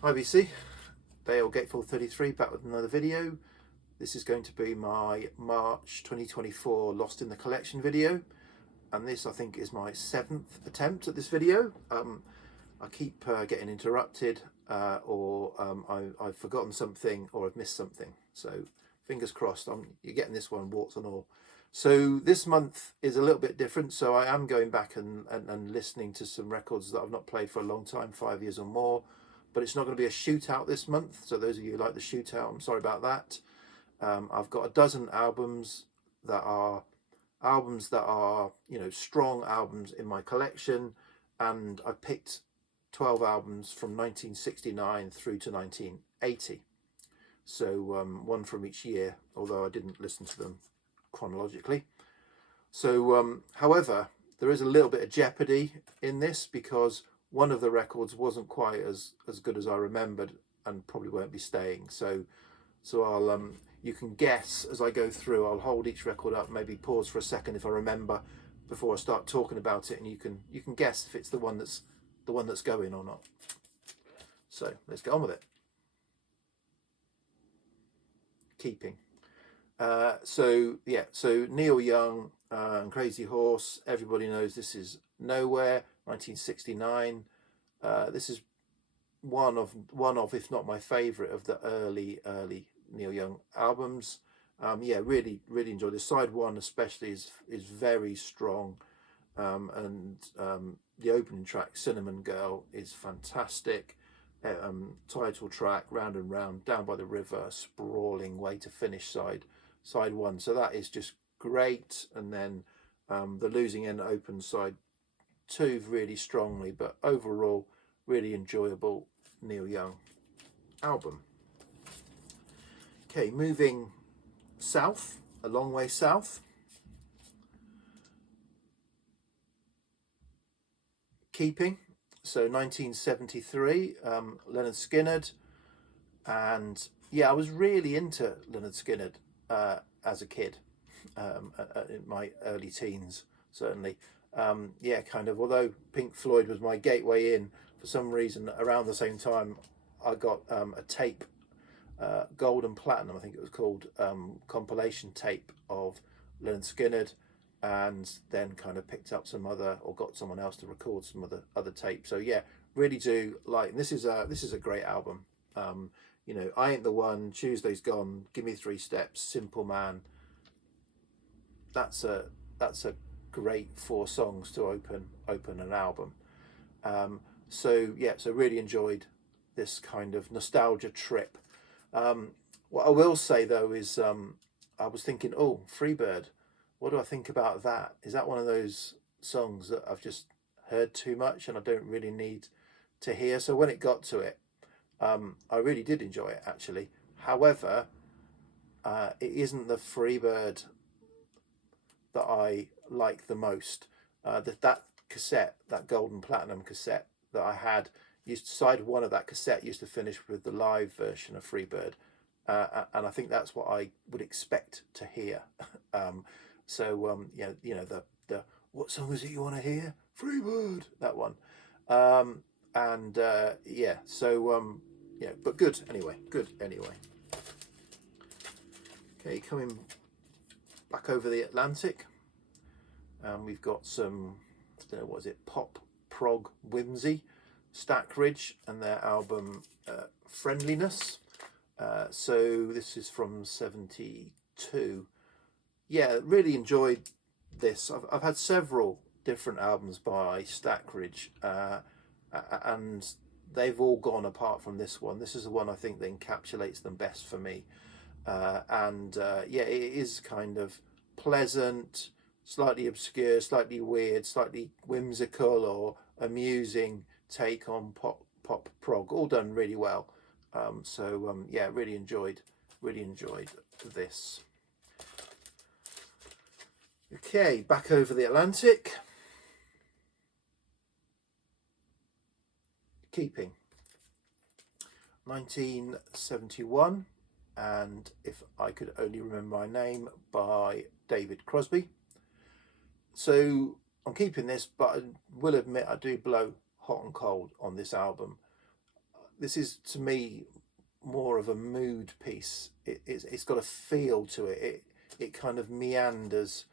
Hi VC, Dale Gateful 33 back with another video. This is going to be my March 2024 Lost in the Collection video, and this I think is my 7th attempt at this video. I keep getting interrupted or I've forgotten something or I've missed something, so fingers crossed you're getting this one warts and all. So this month is a little bit different, so I am going back and listening to some records that I've not played for a long time, 5 years or more. But it's not going to be a shootout this month, so those of you who like the shootout, I'm sorry about that. I've got a dozen albums that are strong albums in my collection, and I picked 12 albums from 1969 through to 1980, so one from each year, although I didn't listen to them chronologically. So however, there is a little bit of jeopardy in this because one of the records wasn't quite as good as I remembered and probably won't be staying. So I'll you can guess as I go through. I'll hold each record up, maybe pause for a second if I remember before I start talking about it, and you can guess if it's the one that's going or not. So let's get on with it. Keeping. So Neil Young and Crazy Horse. Everybody knows this is Nowhere, 1969. This is one of, if not my favourite, of the early Neil Young albums. Really enjoyed this. Side one especially is very strong, and the opening track, Cinnamon Girl, is fantastic. Title track, Round and Round, Down by the River, sprawling way to finish side one. So that is just great. And then the Losing End opens side two really strongly, but overall really enjoyable Neil Young album. Okay, moving south, a long way south. Keeping. So 1973, Leonard Skinner. And yeah, I was really into Leonard Skinner as a kid, in my early teens, certainly. Kind of, although Pink Floyd was my gateway in, for some reason around the same time I got a tape, Gold and Platinum I think it was called, compilation tape of Leonard Skinner, and then kind of picked up some other, or got someone else to record some other tape. So yeah, really do like, and this is a great album. I Ain't the One, Tuesday's Gone, Give Me 3 Steps, Simple Man. That's a great 4 songs to open an album. So really enjoyed this kind of nostalgia trip. What I will say though is I was thinking, oh, Freebird, what do I think about that? Is that one of those songs that I've just heard too much and I don't really need to hear? So when it got to it, I really did enjoy it actually. However, it isn't the Freebird that I like the most. That cassette, that Gold and Platinum cassette that I had, side one of that cassette used to finish with the live version of Freebird, and I think that's what I would expect to hear. The what song is it you want to hear? Freebird, that one. But good anyway. Okay, coming back over the Atlantic, we've got some, I don't know, what is it, pop prog whimsy, Stackage and their album Friendliness. So this is from 72. Yeah, really enjoyed this. I've had several different albums by Stackage, and they've all gone apart from this one. This is the one I think that encapsulates them best for me. It is kind of pleasant, slightly obscure, slightly weird, slightly whimsical or amusing take on pop prog, all done really well. Really enjoyed this. Okay, back over the Atlantic. Keeping. 1971, and If I Could Only Remember My Name by David Crosby. So I'm keeping this, but I will admit I do blow hot and cold on this album. this is to me more of a mood piece. It's got a feel to it. It kind of meanders,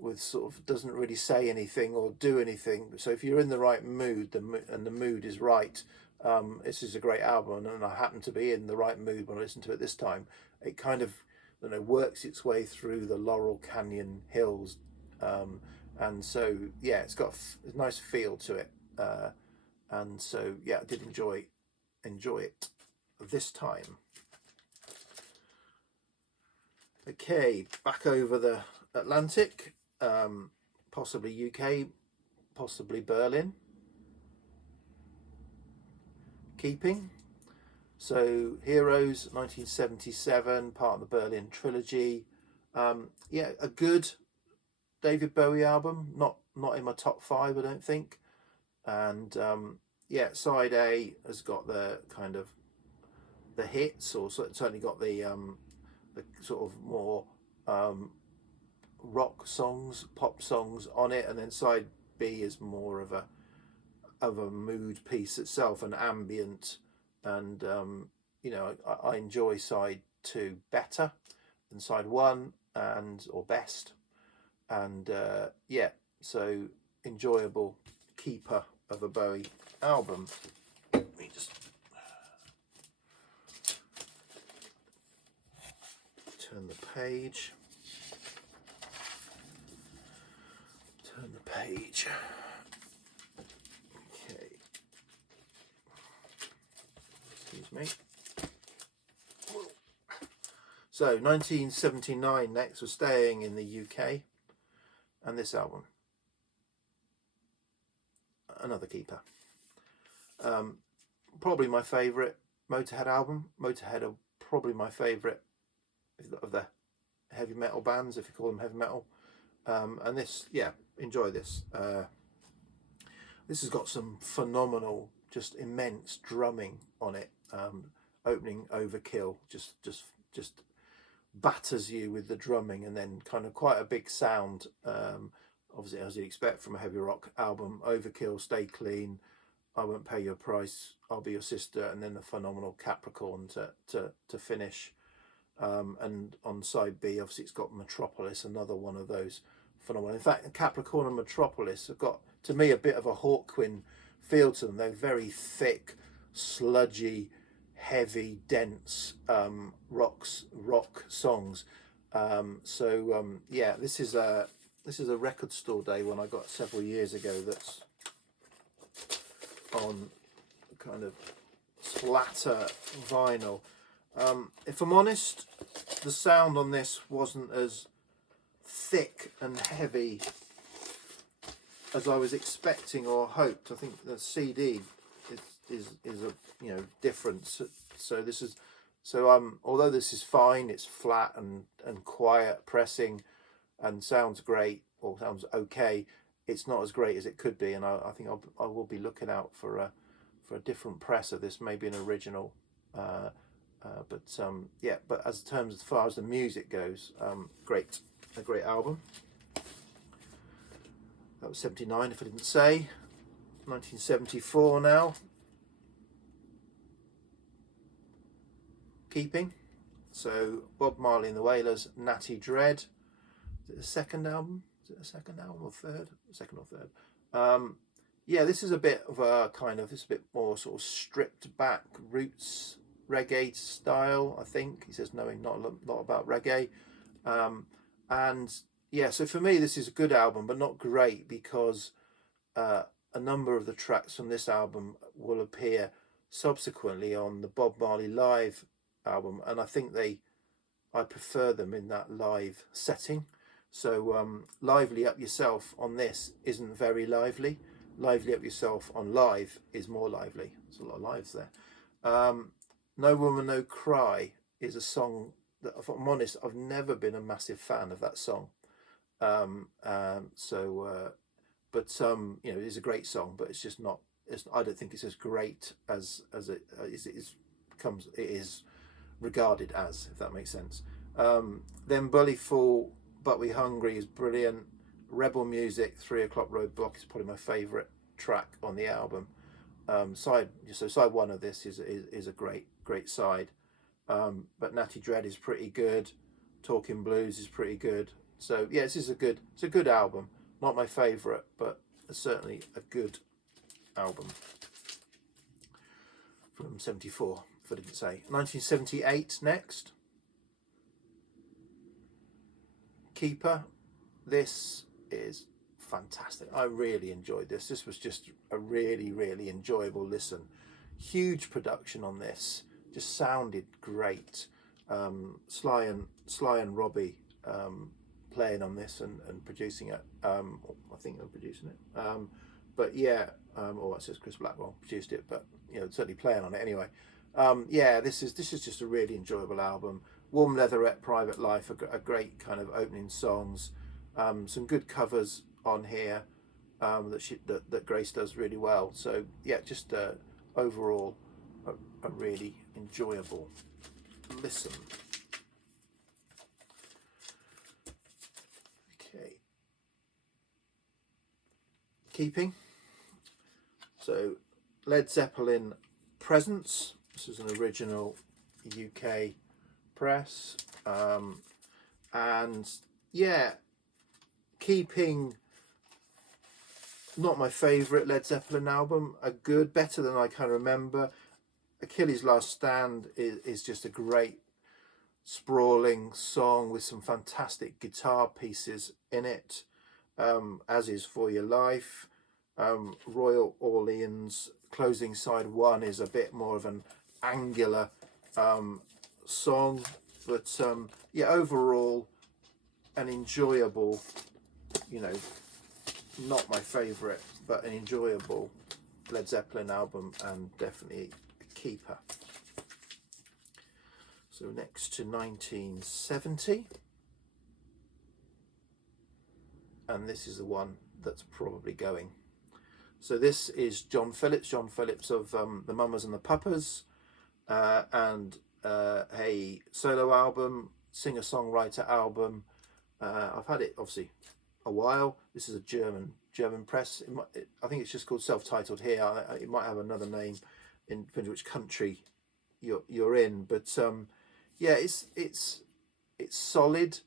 with sort of, doesn't really say anything or do anything. So if you're in the right mood, and the mood is right, this is a great album. And I happen to be in the right mood when I listen to it this time. It kind of, you know, works its way through the Laurel Canyon hills, and so yeah, it's got a nice feel to it, and so yeah, I did enjoy it this time. Okay, back over the Atlantic, possibly UK, possibly Berlin. Keeping. So Heroes, 1977, part of the Berlin trilogy. Yeah, a good David Bowie album. Not in my top 5, I don't think. And yeah, side A has got the kind of the hits, or certainly got the sort of more rock songs, pop songs on it, and then side B is more of a mood piece itself, an ambient, and you know, I enjoy side 2 better than side 1, or best, and yeah, so enjoyable keeper of a Bowie album. Let me just turn the page. Okay. Excuse me. So 1979 next. We're staying in the UK, and this album, another keeper. Probably my favourite Motohead album. Motohead are probably my favourite of the heavy metal bands, if you call them heavy metal. And this, yeah, enjoy this. This has got some phenomenal, just immense drumming on it. Opening Overkill just batters you with the drumming, and then kind of quite a big sound. Obviously, as you'd expect from a heavy rock album. Overkill, Stay Clean, I Won't Pay Your Price, I'll Be Your Sister, and then the phenomenal Capricorn to finish. And on side B, obviously, it's got Metropolis, another one of those phenomenal. In fact, Capricorn and Metropolis have got, to me, a bit of a Hawkwind feel to them. They're very thick, sludgy, heavy, dense rock songs. Yeah, this is a record store day one I got several years ago. That's on kind of splatter vinyl. If I'm honest, the sound on this wasn't as thick and heavy as I was expecting or hoped. I think the CD is a, you know, different. So this is, although this is fine, it's flat and quiet pressing, and sounds great, or sounds okay. It's not as great as it could be, and I think I will be looking out for a different press of this, maybe an original. Yeah, but as far as the music goes, great, a great album. That was 79, if I didn't say. 1974 now. Keeping. So Bob Marley and the Wailers, Natty Dread. Is it the second album? Is it the second album or third? Second or third. Yeah, this is a bit of a kind of, it's a bit more sort of stripped back roots reggae style, I think. He says knowing not a lot about reggae. And yeah, so for me, this is a good album, but not great, because a number of the tracks from this album will appear subsequently on the Bob Marley Live album, and I think I prefer them in that live setting. So Lively Up Yourself on this isn't very lively. Lively Up Yourself on live is more lively. There's a lot of lives there. No Woman No Cry is a song that, if I'm honest, I've never been a massive fan of that song. You know, it is a great song, but it's just not. I don't think it's as great as it is regarded as, if that makes sense. Then Bully Fall, But We Hungry is brilliant. Rebel Music, 3 O'Clock Roadblock is probably my favourite track on the album. side one of this is a great side. But Natty Dread is pretty good. Talking Blues is pretty good. So yeah, it's a good album. Not my favourite, but certainly a good album. From 74, if I didn't say. 1978 next. Keeper. This is fantastic. I really enjoyed this. This was just a really enjoyable listen. Huge production on this. Just sounded great. Sly and Robbie playing on this and producing it. I think they're producing it. But yeah, it says Chris Blackwell produced it, but you know, certainly playing on it anyway. Yeah, this is just a really enjoyable album. Warm Leatherette, Private Life, a great kind of opening songs. Some good covers on here that Grace does really well. So yeah, just overall a really enjoyable listen. Okay, keeping. So Led Zeppelin Presents. This is an original UK press, and yeah, keeping. Not my favourite Led Zeppelin album. Better than I can remember. Achilles' Last Stand is just a great sprawling song with some fantastic guitar pieces in it, as is For Your Life. Royal Orleans Closing Side 1 is a bit more of an angular song, but yeah, overall an enjoyable, you know, not my favourite, but an enjoyable Led Zeppelin album, and definitely a keeper. So next to 1970, and this is the one that's probably going. So this is John Phillips of the Mamas and the Papas, and a solo album, singer-songwriter album. I've had it obviously a while. This is a German press. I think it's just called self-titled here. It might have another name in depending which country you're in, but yeah, it's solid,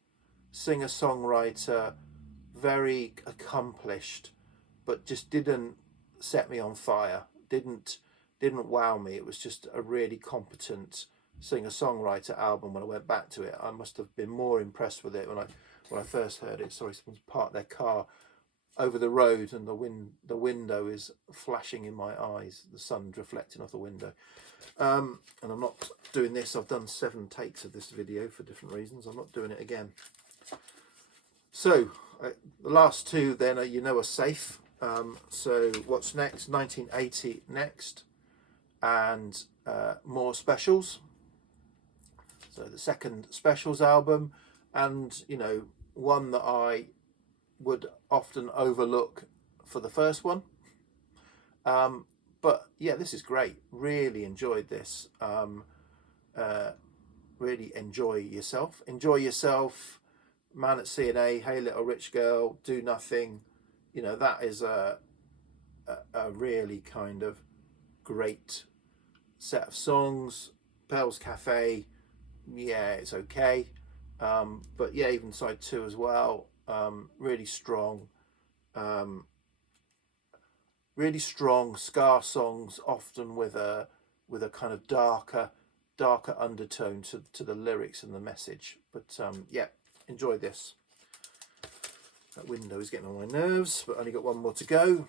singer-songwriter, very accomplished, but just didn't set me on fire. Didn't wow me. It was just a really competent singer-songwriter album. When I went back to it, I must have been more impressed with it when I first heard it. Sorry, someone's parked their car over the road and the window is flashing in my eyes, the sun's reflecting off the window. And I'm not doing this. I've done 7 takes of this video for different reasons. I'm not doing it again. So the last 2 then are safe. So what's next? 1980 next, and more specials. So the second specials album, and you know, one that I would often overlook for the first one. But yeah, this is great. Really enjoyed this. Really enjoy yourself. Enjoy yourself. Man at CNA. Hey Little Rich Girl. Do Nothing. You know, that is a really kind of great set of songs. Bell's Cafe. Yeah, it's okay. But yeah, even side 2 as well. Really strong ska songs, often with a kind of darker undertone to the lyrics and the message. But yeah, enjoy this. That window is getting on my nerves, but only got one more to go.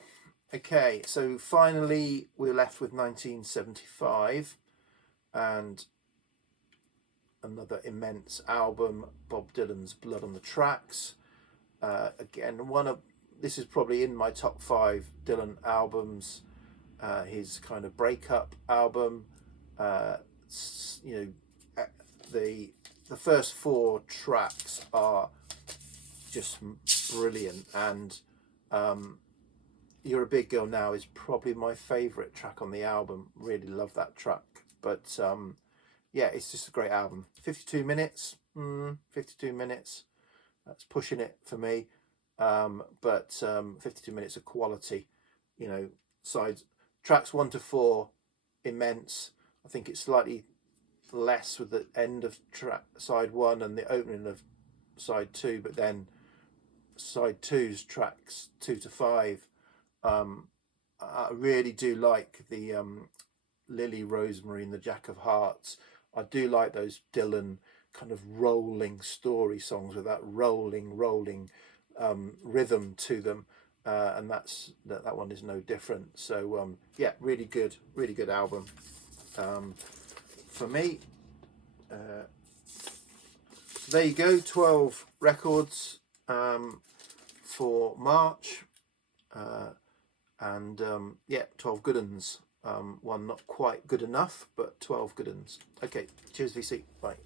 Okay, so finally we're left with 1975, and another immense album, Bob Dylan's Blood on the Tracks. Again, this is probably in my top 5 Dylan albums. His kind of breakup album. You know, the first 4 tracks are just brilliant, and You're a Big Girl Now is probably my favourite track on the album. Really love that track. But yeah, it's just a great album. 52 minutes. 52 minutes. That's pushing it for me. But 52 minutes of quality. You know, Tracks 1 to 4, immense. I think it's slightly less with the end of track side 1 and the opening of side 2, but then side 2's tracks 2 to 5. I really do like the Lily Rosemary and the Jack of Hearts. I do like those Dylan kind of rolling story songs with that rolling rhythm to them, and that one is no different. So yeah, really good album for me. There you go, 12 records for March, and yeah, 12 good uns. One not quite good enough, but 12 good uns. Okay, cheers VC, bye.